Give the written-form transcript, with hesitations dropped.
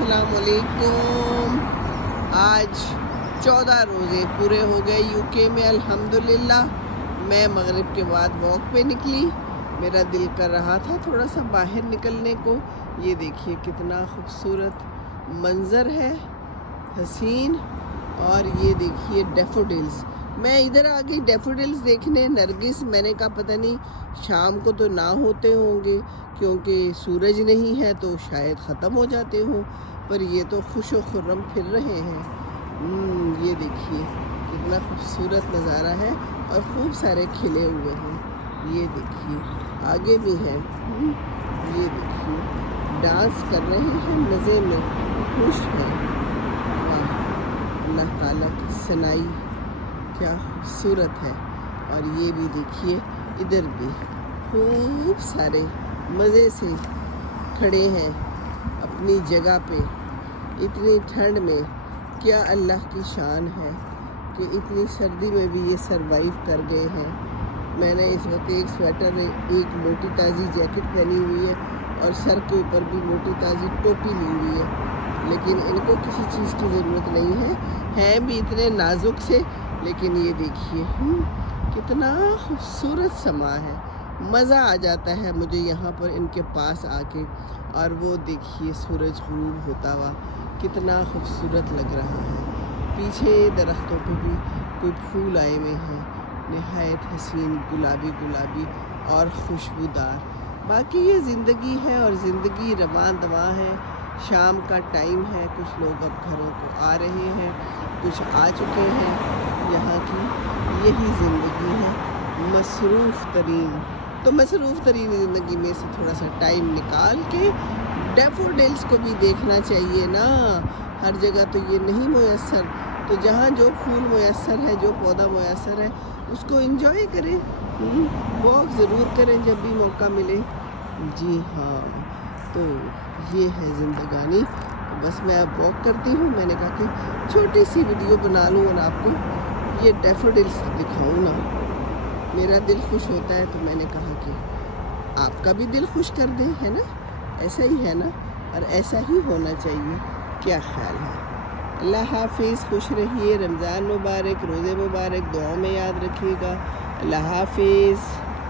अस्सलाम वालेकुम। आज 14 रोज़े पूरे हो गए यूके में अल्हम्दुलिल्लाह। मैं मगरिब के बाद वॉक पे निकली। मेरा दिल कर रहा था थोड़ा सा बाहर निकलने को। ये देखिए कितना खूबसूरत मंज़र है, हसीन। और ये देखिए डैफोडिल्स। मैं इधर आ गई डैफोडिल्स देखने, नरगिस। मैंने कहा पता नहीं शाम को तो ना होते होंगे क्योंकि सूरज नहीं है तो शायद ख़त्म हो जाते हों, पर ये तो खुश व खुर्रम फिर रहे हैं। ये देखिए कितना खूबसूरत नज़ारा है और खूब सारे खिले हुए हैं। ये देखिए आगे भी हैं। ये देखिए डांस कर रहे हैं, मज़े में खुश हैं। वाह, अल्लाह ताला की सनाई क्या खूबसूरत है। और ये भी देखिए इधर भी खूब सारे मज़े से खड़े हैं अपनी जगह पे। इतनी ठंड में क्या अल्लाह की शान है कि इतनी सर्दी में भी ये सरवाइव कर गए हैं। मैंने इस वक्त एक स्वेटर, एक मोटी ताज़ी जैकेट पहनी हुई है और सर के ऊपर भी मोटी ताज़ी टोपी ली हुई है, लेकिन इनको किसी चीज़ की ज़रूरत नहीं है। हैं भी इतने नाजुक से, लेकिन ये देखिए कितना खूबसूरत समा है। मज़ा आ जाता है मुझे यहाँ पर इनके पास आके। और वो देखिए सूरज ग़ुरूब होता हुआ कितना खूबसूरत लग रहा है। पीछे दरख्तों पे भी कोई फूल आए हुए हैं, नहायत हसीन, गुलाबी गुलाबी और खुशबूदार। बाकी ये ज़िंदगी है और ज़िंदगी रवां दवां है। शाम का टाइम है, कुछ लोग अब घरों को आ रहे हैं, कुछ आ चुके हैं। यहाँ की यही ज़िंदगी है, मसरूफ़ तरीन। तो मसरूफ़ तरीन ज़िंदगी में से थोड़ा सा टाइम निकाल के डैफोडिल्स को भी देखना चाहिए ना। हर जगह तो ये नहीं मुयस्सर, तो जहाँ जो फूल मुयस्सर है, जो पौधा मुयस्सर है, उसको एंजॉय करें। वॉक ज़रूर करें जब भी मौका मिले। जी हाँ, तो ये है ज़िंदगानी। तो बस मैं अब वॉक करती हूँ। मैंने कहा कि छोटी सी वीडियो बना लूँ और आपको ये डैफोडिल्स दिखाऊँ ना। मेरा दिल खुश होता है तो मैंने कहा कि आपका भी दिल खुश कर दें, है ना? ऐसा ही है ना, और ऐसा ही होना चाहिए। क्या ख्याल है? अल्लाह हाफिज़, खुश रहिए। रमज़ान मुबारक, रोज़े मुबारक, दुआ में याद रखिएगा। अल्लाह हाफिज़।